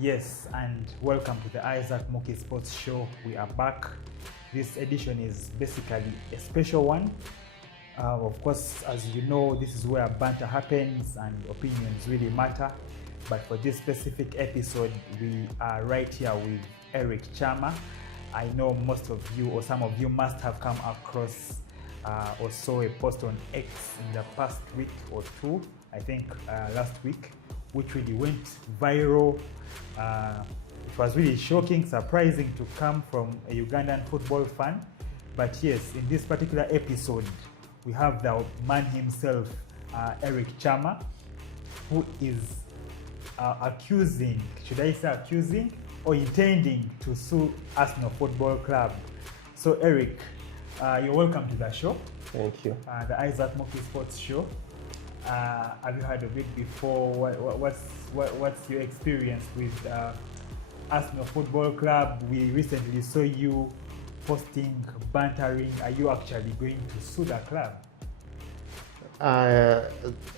Yes, and welcome to the Isaac Moki Sports Show. We are back. This edition is basically a special one. Of course, as you know, this is where banter happens and opinions really matter. But for this specific episode, we are right here with Eric Kyama. I know most of you or some of you must have come across or saw a post on X in the past week or two, I think last week, which really went viral. It was really shocking, surprising to come from a Ugandan football fan. But yes, in this particular episode, we have the man himself, Eric Kyama, who is accusing, should I say accusing, or intending to sue Arsenal Football Club. So Eric, you're welcome to the show. Thank you. The Isaac Moki Sports Show. Have you heard of it before? What's your experience with Arsenal Football Club? We recently saw you posting, bantering. Are you actually going to sue the club?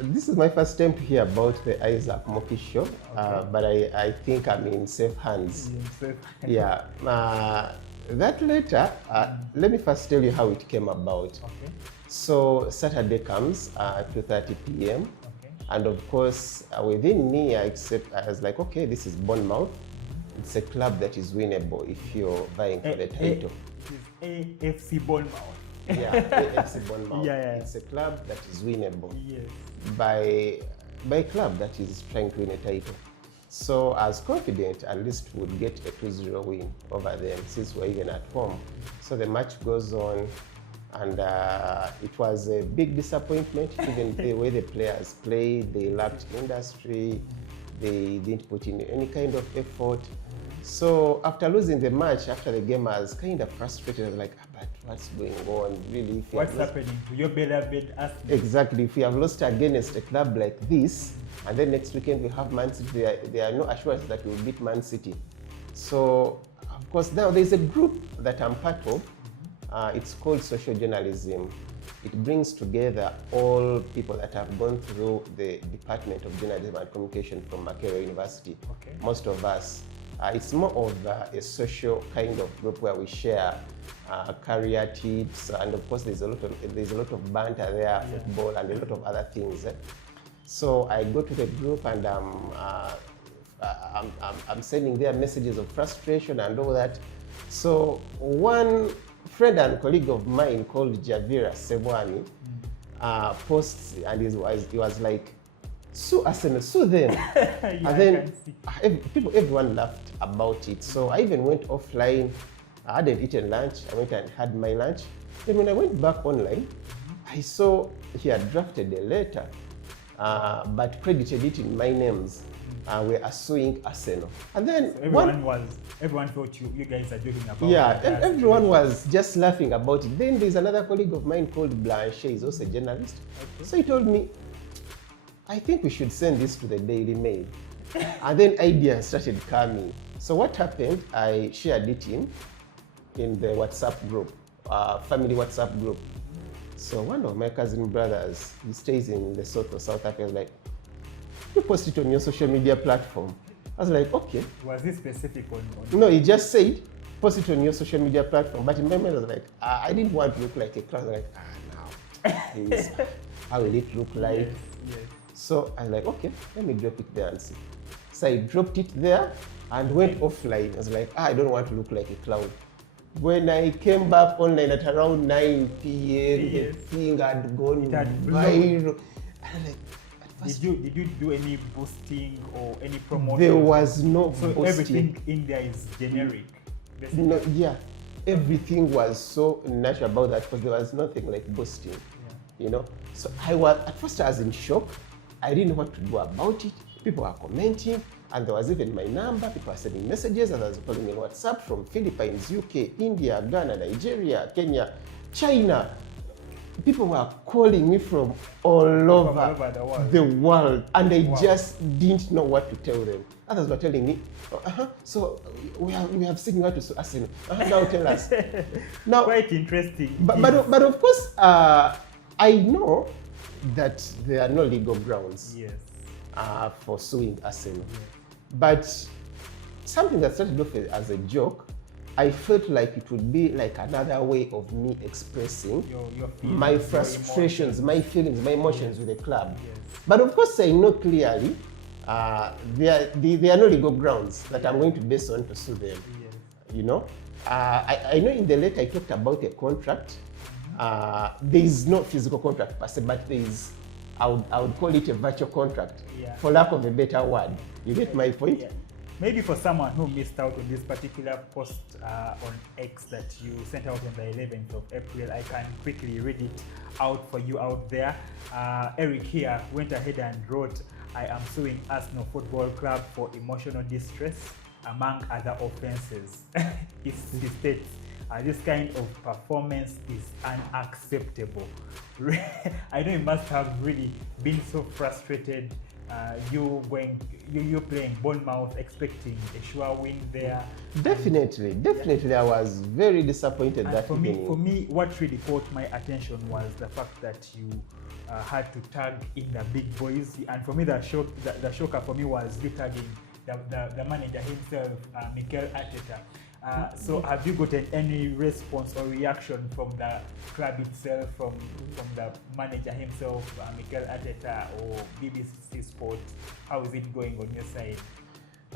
This is my first time to hear about the Isaac Moki Show, okay. But I think I'm in safe hands. Yeah. That letter, let me first tell you how it came about. Okay. So Saturday comes at 2:30 p.m. Okay. And of course, within me, I was like, okay, this is Bournemouth. It's a club that is winnable if you're vying for the title. AFC Bournemouth. Yeah, AFC Bournemouth. Yeah. It's a club that is winnable. Yes. By a club that is trying to win a title. So I was confident at least would get a 2-0 win over them since we're even at home. So the match goes on, and it was a big disappointment. Even the way the players played, they lacked industry, they didn't put in any kind of effort. So after losing the match, after the game, I was kind of frustrated. I was like, but what's going on? Really? What's happening to your beloved Arsenal? Exactly. If we have lost against a club like this, and then next weekend we have Man City, there are no assurance that we will beat Man City. So, of course, now there's a group that I'm part of. It's called Social Journalism. It brings together all people that have gone through the Department of Journalism and Communication from Makerere University. Okay. Most of us. It's more of a social kind of group where we share career tips, and of course there's a lot of banter there, football, and a lot of other things. So I go to the group and I'm sending their messages of frustration and all that. So one friend and colleague of mine called Javira Sebwani posts, and he was like, sue Arsenal, sue them. And then everyone laughed about it. So I even went offline. I hadn't eaten lunch. I went and had my lunch. Then when I went back online, I saw he had drafted a letter, but credited it in my names. We are suing Arsenal. And then so everyone thought you guys are joking about it. Yeah, everyone was just laughing about it. Then there's another colleague of mine called Blanche. He's also a journalist. Okay. So he told me, I think we should send this to the Daily Mail. And then ideas started coming. So what happened, I shared it in the WhatsApp group, family WhatsApp group. So one of my cousin brothers, he stays in the South of South Africa, was like, you post it on your social media platform. I was like, okay. Was this specific on? No, he just said, post it on your social media platform. But in my mind, I was like, I didn't want to look like a clown. I was like, now, please, how will it look like? Yes. So I was like, okay, let me drop it there and see. So I dropped it there and went offline. I was like, I don't want to look like a clown. When I came back online at around 9 p.m., the thing had gone viral. And like, did you do any boosting or any promotion? There was no so boosting. Everything in there is generic. No, yeah, everything was so natural about that because there was nothing like boosting. You know, so at first I was in shock. I didn't know what to do about it. People were commenting, and there was even my number. People were sending messages, and I was calling in WhatsApp from Philippines, UK, India, Ghana, Nigeria, Kenya, China. People were calling me from all over the world, and I just didn't know what to tell them. Others were telling me, so we have seen you to sue Arsenal. Now tell us. Now, quite interesting. But of course, I know that there are no legal grounds for suing Arsenal. Yes. But something that started off as a joke, I felt like it would be like another way of me expressing your feelings, my frustrations, my feelings, my emotions with the club. Yes. But of course, I know clearly there are no legal grounds that I'm going to base on to sue them. Yes. You know, I know in the letter I talked about a contract. There is no physical contract per se, but there is, I would call it a virtual contract, for lack of a better word. You get my point? Yeah. Maybe for someone who missed out on this particular post on X that you sent out on the 11th of April, I can quickly read it out for you out there. Eric here went ahead and wrote, "I am suing Arsenal Football Club for emotional distress, among other offenses." He states, this kind of performance is unacceptable. I know you must have really been so frustrated. You playing Bournemouth, expecting a sure win there. Definitely, I was very disappointed and that for me, what really caught my attention was the fact that you had to tag in the big boys. And for me, the shocker for me was you tagging the manager himself, Mikel Arteta. So have you gotten any response or reaction from the club itself, from the manager himself, Mikel Arteta, or BBC Sport? How is it going on your side?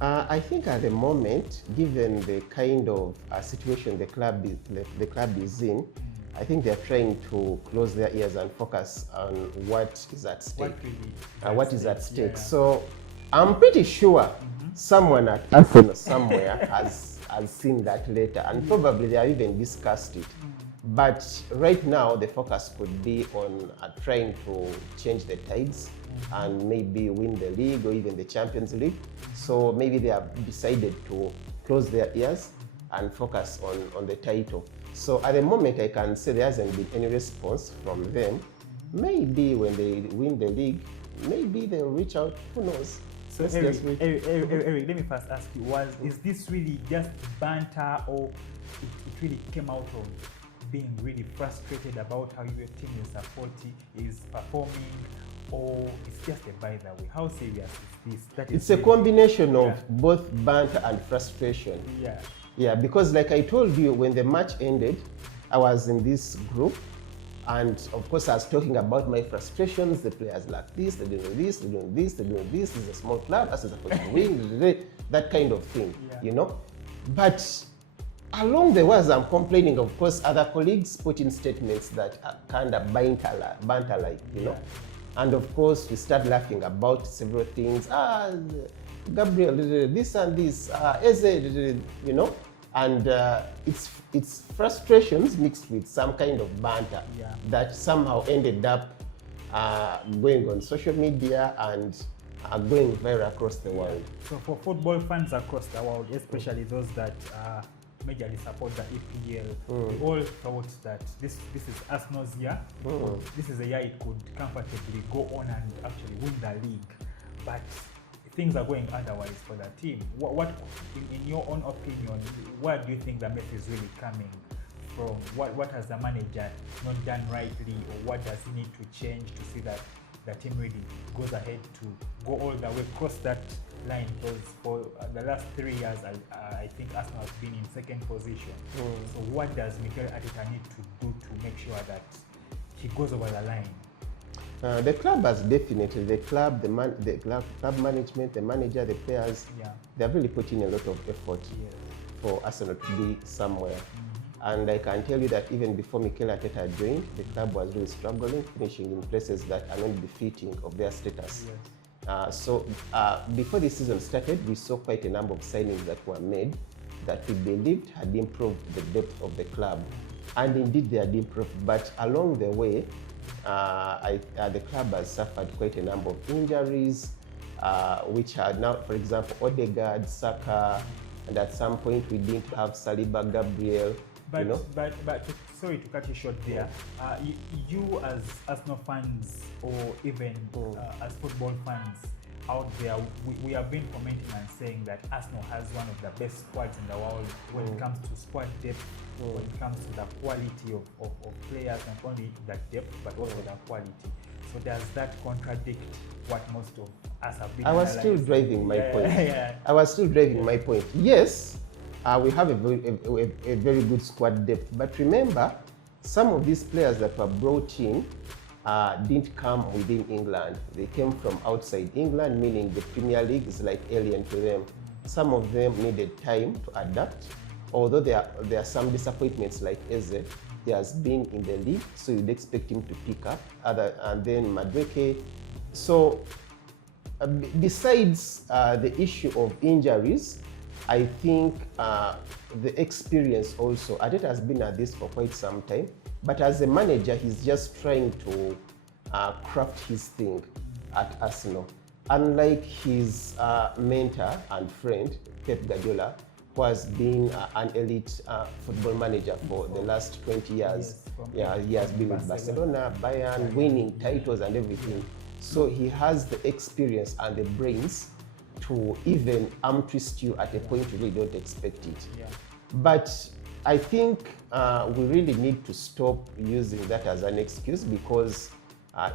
I think at the moment, given the kind of situation the club is in, I think they're trying to close their ears and focus on what is at stake. What is at stake. Yeah. So I'm pretty sure someone at Arsenal somewhere has seen that letter, and probably they have even discussed it. But right now the focus could be on trying to change the tides and maybe win the league or even the Champions League. So maybe they have decided to close their ears and focus on the title. So at the moment I can say there hasn't been any response from them. Maybe when they win the league, maybe they'll reach out, who knows. So Eric, let me first ask you, is this really just banter, or it really came out of being really frustrated about how your team is performing, or it's just a by the way? How serious is this? It's a combination of both banter and frustration. Yeah, because like I told you, when the match ended, I was in this group, and of course I was talking about my frustrations. The players like this, they're doing this, they're doing this, they're doing this. This is a small club, that's supposed to win, that kind of thing, you know. But along the way, as I'm complaining, of course, other colleagues put in statements that are kind of banter-like, you know. And of course, we start laughing about several things. Gabriel, this and this, Eze, you know. And it's frustrations mixed with some kind of banter that somehow ended up going on social media and going viral across the world. So for football fans across the world, especially those that majorly support the EPL, we all thought that this is Arsenal's year. This is a year it could comfortably go on and actually win the league. But things are going otherwise for the team. What in your own opinion, where do you think the mess is really coming from? What has the manager not done rightly, or what does he need to change to see that the team really goes ahead to go all the way across that line? Because for the last 3 years, I think Arsenal has been in second position. So what does Mikel Arteta need to do to make sure that he goes over the line? The club has definitely, the club management, the manager, the players, they have really put in a lot of effort for Arsenal to be somewhere. And I can tell you that even before Mikel Arteta joined, the club was really struggling, finishing in places that are not befitting of their status. So before the season started, we saw quite a number of signings that were made that we believed had improved the depth of the club. And indeed they had improved, but along the way, the club has suffered quite a number of injuries, which are now, for example, Odegaard, Saka, and at some point we didn't have Saliba, Gabriel. But sorry to cut you short there. You as Arsenal fans, or even as football fans out there, we have been commenting and saying that Arsenal has one of the best squads in the world when it comes to squad depth, when it comes to the quality of players, not only the depth but also the quality. So does that contradict what most of us have been I was still analyzing? driving my point. Yeah. I was still driving my point. Yes, we have a very good squad depth, but remember, some of these players that were brought in didn't come within England. They came from outside England, meaning the Premier League is like alien to them. Some of them needed time to adapt, although there are some disappointments like Eze. He has been in the league, so you'd expect him to pick up. And then Madueke. So besides the issue of injuries, I think the experience also, Arteta has been at this for quite some time, but as a manager, he's just trying to craft his thing at Arsenal. Unlike his mentor and friend, Pep Guardiola, who has been an elite football manager for the last 20 years. Yes, he has been with Barcelona, Bayern, winning titles and everything. So he has the experience and the brains to even arm twist you at a point you really don't expect it. Yeah. But I think we really need to stop using that as an excuse, because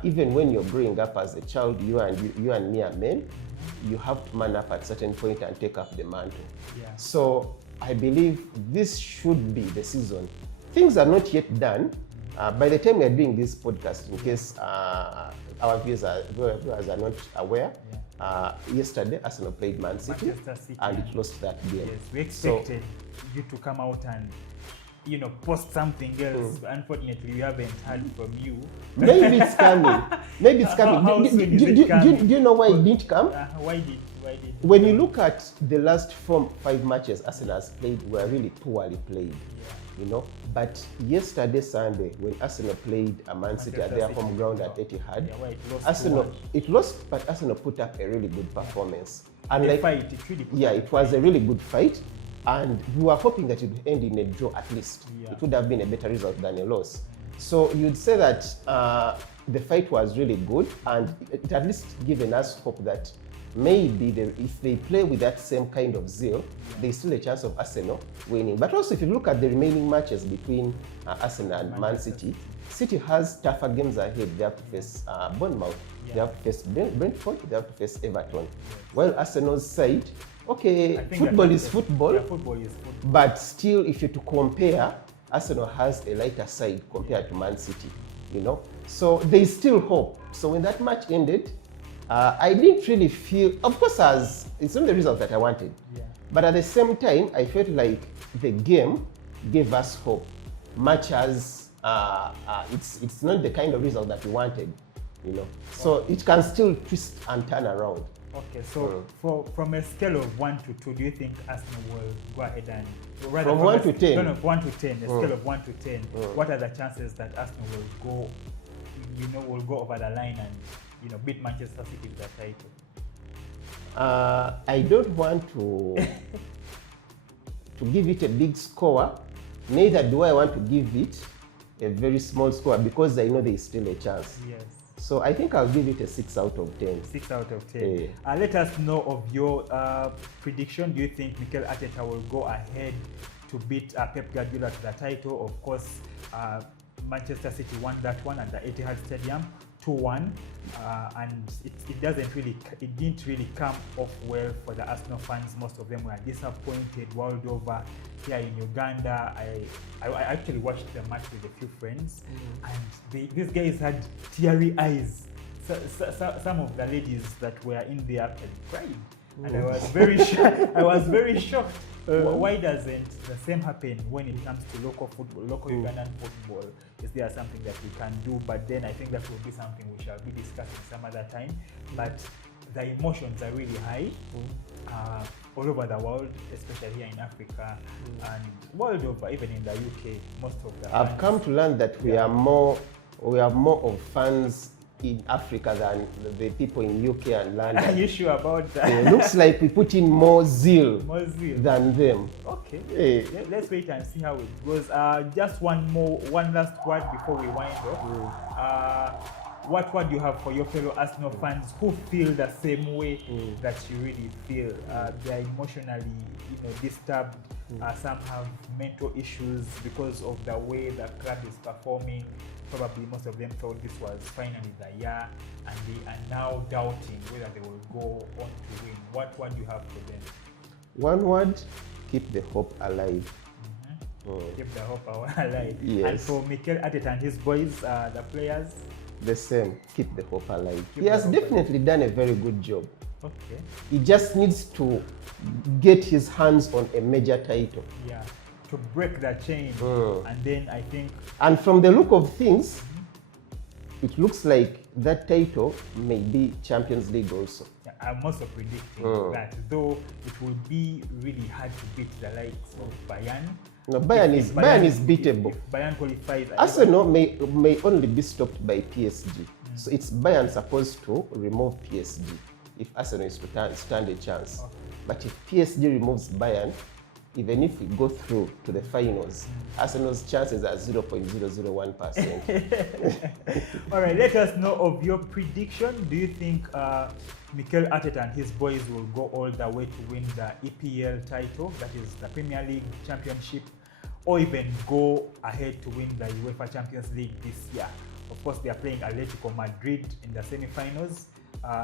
even when you're growing up as a child, you and me are men, you have to man up at a certain point and take up the mantle. Yeah. So I believe this should be the season. Things are not yet done. By the time we are doing this podcast, in case our viewers are not aware, yesterday Arsenal played Man City, and it lost that game. Yes, we expected you to come out and post something else. Unfortunately, we haven't heard from you. Maybe it's coming. Maybe it's coming. Do you know why it didn't come? Why did? When you look at the last 5 matches Arsenal has played, were really poorly played. Yeah. But yesterday Sunday, when Arsenal played Man City at their home ground at Etihad, it lost, but Arsenal put up a really good performance. And it was a really good fight. And we were hoping that it would end in a draw at least. Yeah. It would have been a better result than a loss. So you'd say that the fight was really good, and it at least given us hope that maybe if they play with that same kind of zeal, there's still a chance of Arsenal winning. But also, if you look at the remaining matches between Arsenal and Man City, City has tougher games ahead. They have to face Bournemouth, they have to face Brentford, they have to face Everton. While Arsenal's side, football is football. Yeah, football is football. But still, if you're to compare, Arsenal has a lighter side compared to Man City, So there's still hope. So when that match ended, I didn't really feel, of course, it's not the result that I wanted. Yeah. But at the same time, I felt like the game gave us hope, much as it's not the kind of result that we wanted, So it can still twist and turn around. Okay, so from a scale of 1 to 2, do you think Arsenal will go ahead and from 1 to 10? No, 1 to 10. A scale of 1 to 10. What are the chances that Arsenal will go over the line and beat Manchester City with the title? I don't want to give it a big score. Neither do I want to give it a very small score, because I know there is still a chance. Yes. So I think I'll give it a 6 out of 10. 6 out of 10. Let us know of your prediction. Do you think Mikel Arteta will go ahead to beat Pep Guardiola to the title? Of course, Manchester City won that one at the Etihad Stadium, 2-1, and it didn't really come off well for the Arsenal fans. Most of them were disappointed world over. Here in Uganda, I actually watched the match with a few friends, and these guys had teary eyes. Some of the ladies that were in there actually cried, and I was very shocked. Why doesn't the same happen when it comes to local football, local Ugandan football? Is there something that we can do? But then I think that will be something we shall be discussing some other time. But the emotions are really high all over the world, especially here in Africa and world over, even in the UK. Most of the I've come to learn that we are more of fans in Africa than the people in UK and London. Are you sure about that? It looks like we put in more zeal than them. Okay. Let's wait and see how it goes. Just one last word before we wind up. What word do you have for your fellow Arsenal fans who feel the same way that you really feel? They are emotionally, disturbed Some have mental issues because of the way the club is performing. Probably most of them thought this was finally the year, and they are now doubting whether they will go on to win. What word do you have for them? One word: keep the hope alive. Keep the hope alive. Yes. And for Mikel Arteta and his boys, the players? The same. Keep the hope alive. Keep He has the hope definitely done a very good job. Okay. He just needs to get his hands on a major title. Yeah. To break that chain. And then I think... And from the look of things, it looks like that title may be Champions League also. Yeah, I'm also predicting that, though it will be really hard to beat the likes of Bayern. No, Bayern is beatable. If Bayern qualifies... Arsenal may only be stopped by PSG. So it's Bayern supposed to remove PSG if Arsenal is to stand a chance. Okay. But if PSG removes Bayern, even if we go through to the finals, Arsenal's chances are 0.001%. All right, let us know of your prediction. Do you think Mikel Arteta and his boys will go all the way to win the EPL title, that is the Premier League Championship, or even go ahead to win the UEFA Champions League this year? Of course, they are playing Atletico Madrid in the semi-finals,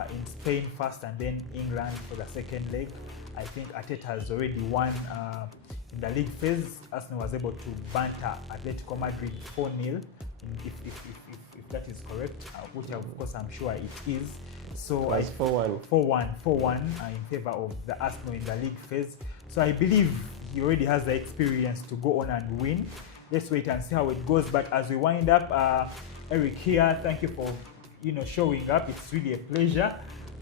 in Spain first and then England for the second leg. I think Arteta has already won in the league phase. Arsenal was able to banter Atletico Madrid 4-0, if that is correct, which of course I'm sure it is. So It's 4-1 in favor of the Arsenal in the league phase. So I believe he already has the experience to go on and win. Let's wait and see how it goes. But as we wind up, Eric here, thank you for showing up. It's really a pleasure.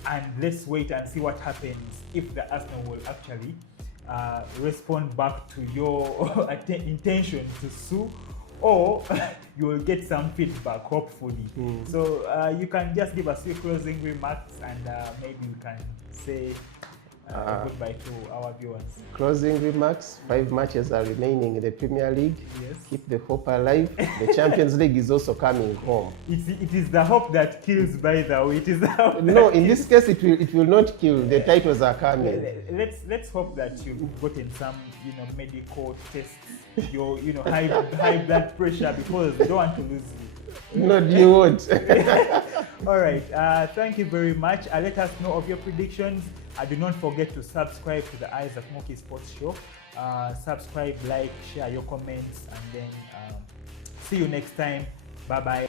And let's wait and see what happens if the Arsenal will actually respond back to your intention to sue, or you will get some feedback, hopefully. So you can just give us your closing remarks, and maybe we can say goodbye to our viewers. Closing remarks: 5 matches are remaining in the Premier League. Yes. Keep the hope alive. The Champions League is also coming home. It is the hope that kills, by the way. It is the hope. No, in this case, it will not kill. The titles are coming. Let's hope that you've gotten some medical tests. Your high blood pressure, because you don't want to lose it. No, you won't. All right. Thank you very much. Let us know of your predictions. Do not forget to subscribe to the Isaac Moki Sports Show. Subscribe, like, share your comments, and then see you next time. Bye-bye.